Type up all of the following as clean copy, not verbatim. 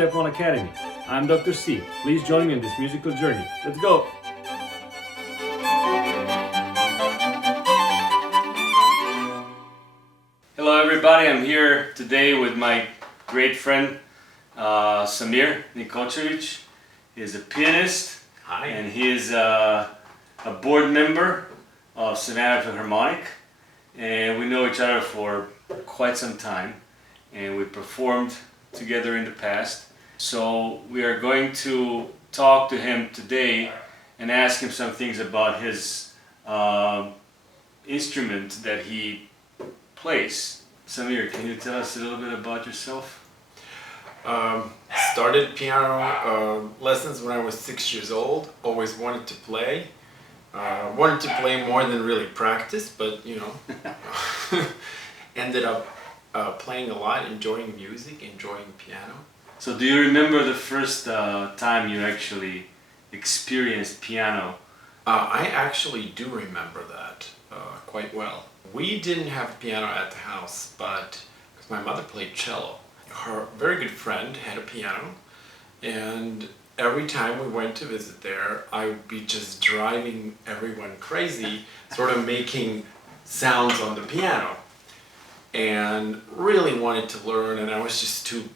Step 1 Academy. I'm Dr. C. Please join me in this musical journey. Let's go! Hello everybody, I'm here today with my great friend Samir Nikocevic. He's a pianist. Hi. And he is a board member of Savannah Philharmonic. And we know each other for quite some time. And we performed together in the past. So we are going to talk to him today and ask him some things about his instrument that he plays. Samir, can you tell us a little bit about yourself? Started piano lessons when I was 6 years old. Always wanted to play. Wanted to play more than really practice, but you know, ended up playing a lot, enjoying music, enjoying piano. So do you remember the first time you actually experienced piano? I actually do remember that quite well. We didn't have piano at the house, but my mother played cello. Her very good friend had a piano, and every time we went to visit there, I would be just driving everyone crazy, sort of making sounds on the piano, and really wanted to learn, and I was just too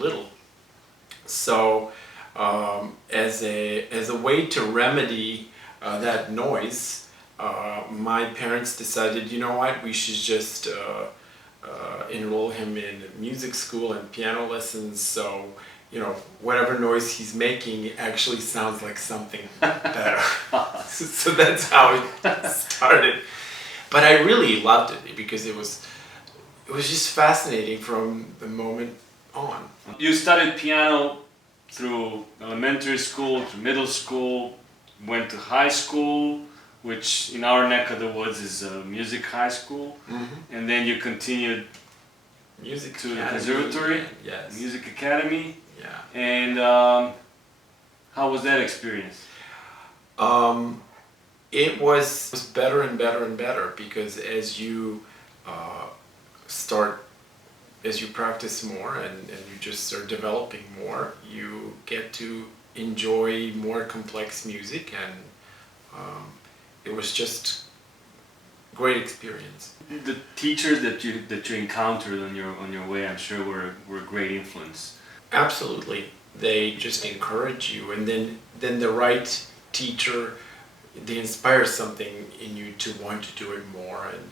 little. So as a way to remedy that noise, my parents decided, you know what, we should just enroll him in music school and piano lessons, so you know, whatever noise he's making actually sounds like something better. So that's how it started. But I really loved it because it was just fascinating from the moment on. You studied piano through elementary school, through middle school, went to high school, which in our neck of the woods is music high school, and then you continued Music to the Academy, conservatory, yes. music academy. Yeah. And how was that experience? It was better and better and better because as you as you practice more and you just start developing more, you get to enjoy more complex music, and it was just great experience. The teachers that you encountered on your way, I'm sure were a great influence. Absolutely. They just encourage you, and then the right teacher, they inspire something in you to want to do it more and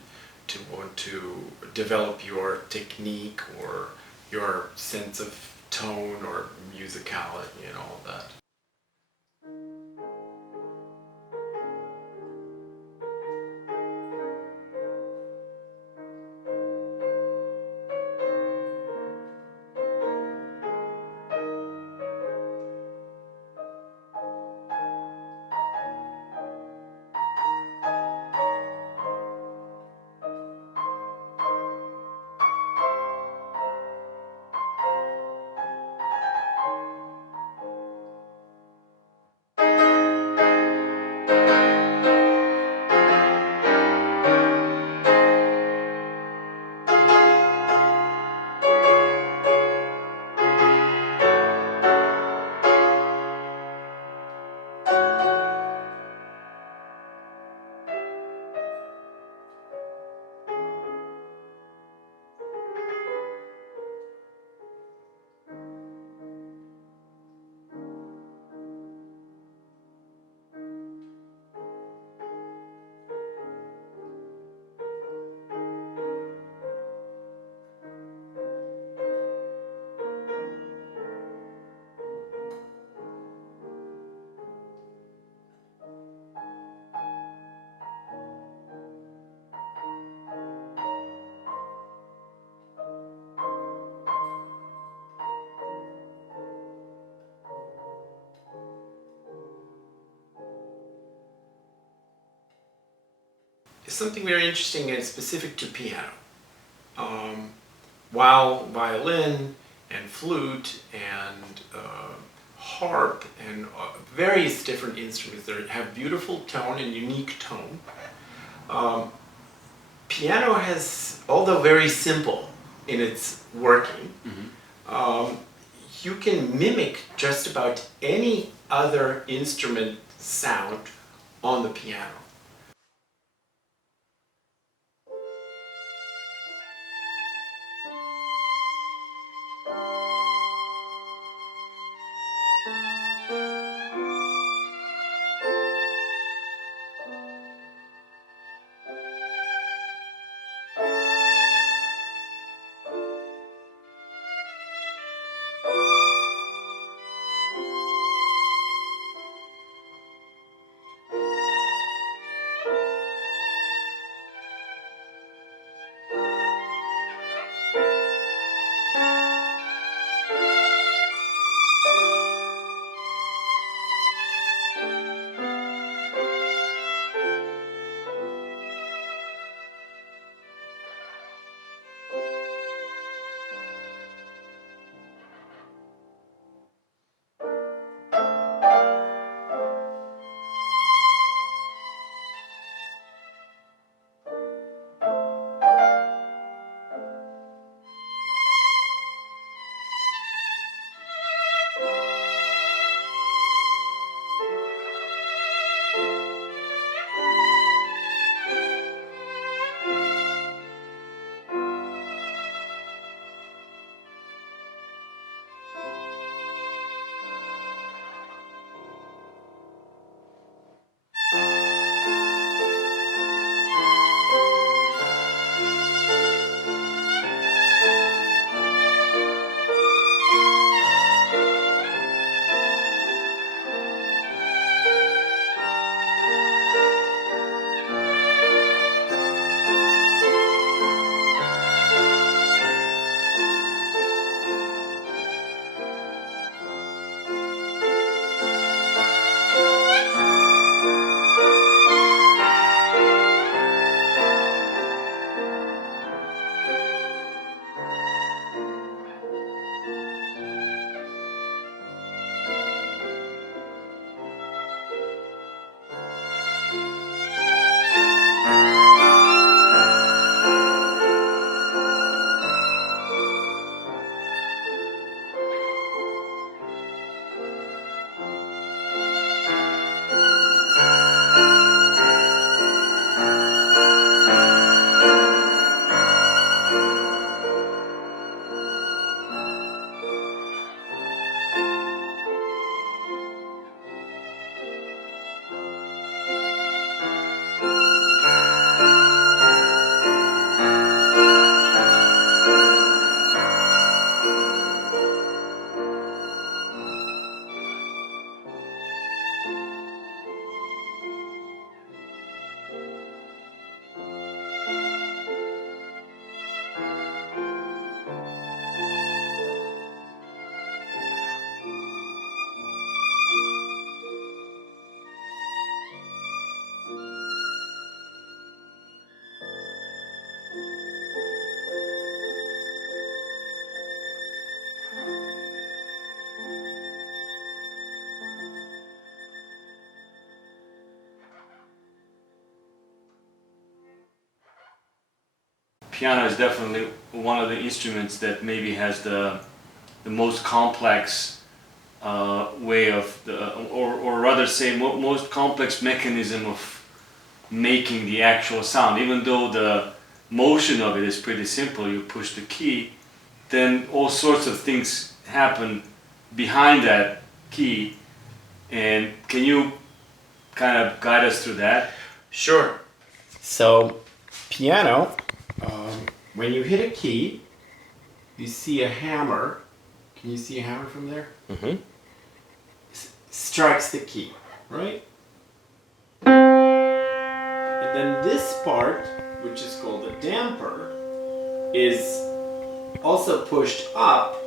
to want to develop your technique or your sense of tone or musicality and all of that. Something very interesting and specific to piano. While violin and flute and harp and various different instruments that have beautiful tone and unique tone, piano has, although very simple in its working, you can mimic just about any other instrument sound on the piano. Piano is definitely one of the instruments that maybe has the most complex way of, or rather say, most complex mechanism of making the actual sound. Even though the motion of it is pretty simple, you push the key, then all sorts of things happen behind that key. And can you kind of guide us through that? Sure. So, piano, when you hit a key, you see a hammer. Can you see a hammer from there? Mm-hmm. Strikes the key, right? And then this part, which is called the damper, is also pushed up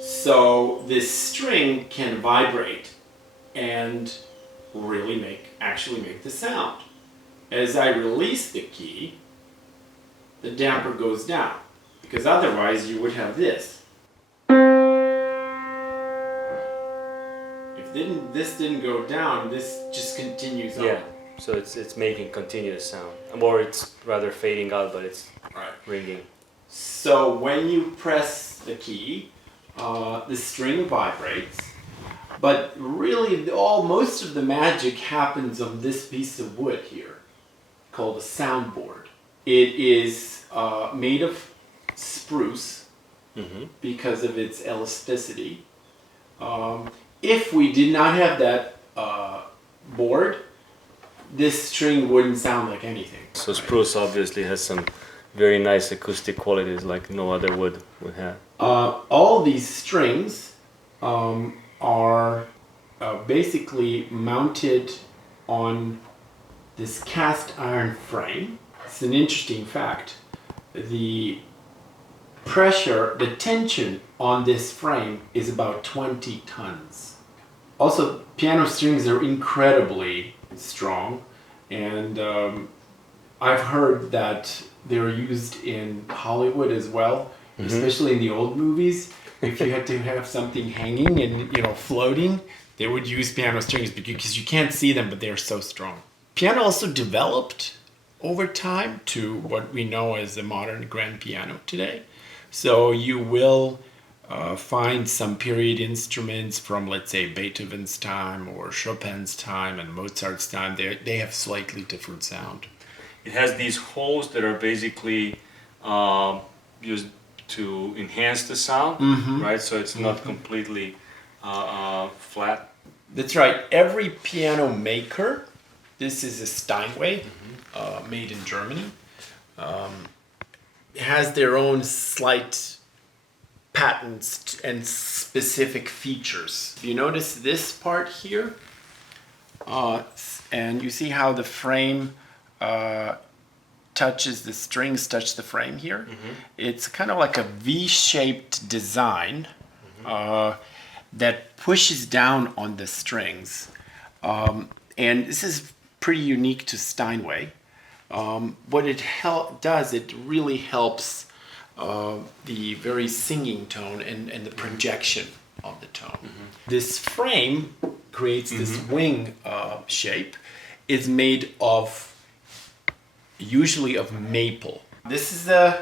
so this string can vibrate and really actually make the sound. As I release the key, the damper goes down, because otherwise you would have this. If this didn't go down, this just continues on. Yeah, so it's making continuous sound, or it's rather fading out, but it's Right. ringing. So when you press the key, the string vibrates, but really most of the magic happens on this piece of wood here, called a soundboard. It is made of spruce because of its elasticity. If we did not have that board, this string wouldn't sound like anything. So spruce obviously has some very nice acoustic qualities like no other wood would have. All these strings are basically mounted on this cast iron frame. It's an interesting fact. The pressure, the tension on this frame is about 20 tons. Also, piano strings are incredibly strong, and I've heard that they're used in Hollywood as well, especially in the old movies. If you had to have something hanging and floating, they would use piano strings because you can't see them, but they're so strong. Piano also developed over time to what we know as the modern grand piano today. So you will find some period instruments from, let's say, Beethoven's time or Chopin's time and Mozart's time. They have slightly different sound. It has these holes that are basically used to enhance the sound, right? So it's not completely flat. That's right. Every piano maker, this is a Steinway, made in Germany, has their own slight patents and specific features. You notice this part here, and you see how the frame touches, the strings touch the frame here. It's kind of like a V-shaped design that pushes down on the strings. And this is pretty unique to Steinway. What it does, it really helps the very singing tone and the projection of the tone. This frame creates this wing shape. It's made of usually of maple. This is an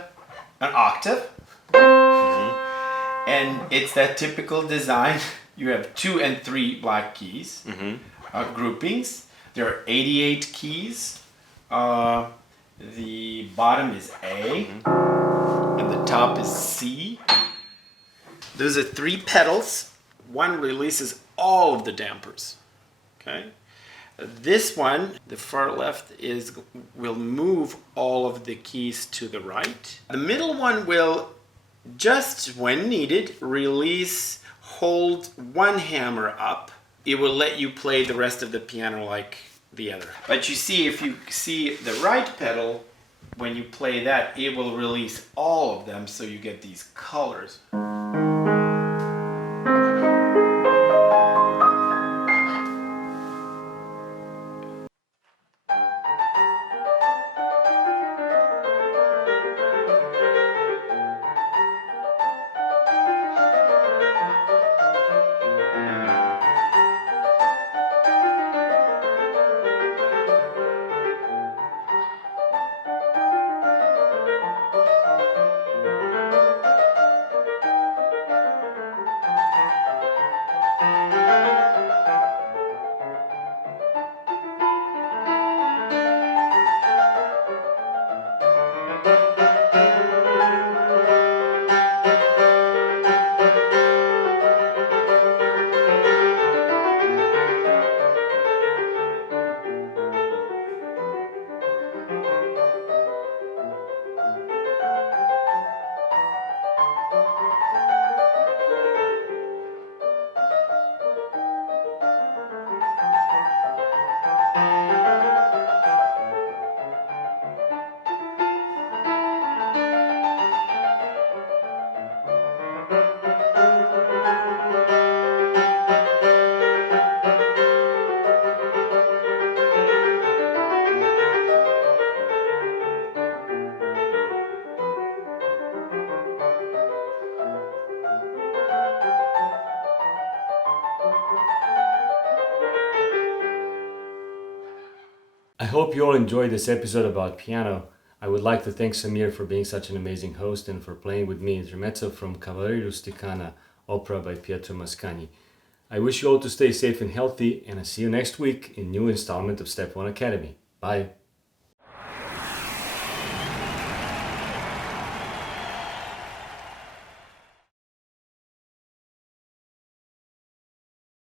octave, and it's that typical design. You have 2 and 3 black keys groupings. There are 88 keys. The bottom is A, and the top is C. Those are 3 pedals. One releases all of the dampers. Okay. This one, the far left, will move all of the keys to the right. The middle one will, just when needed, hold one hammer up. It will let you play the rest of the piano like the other. But you see, if you see the right pedal, when you play that, it will release all of them, so you get these colors. I hope you all enjoyed this episode about piano. I would like to thank Samir for being such an amazing host and for playing with me Intermezzo from Cavaleria Rusticana, opera by Pietro Mascagni. I wish you all to stay safe and healthy, and I'll see you next week in new installment of Step 1 Academy. Bye.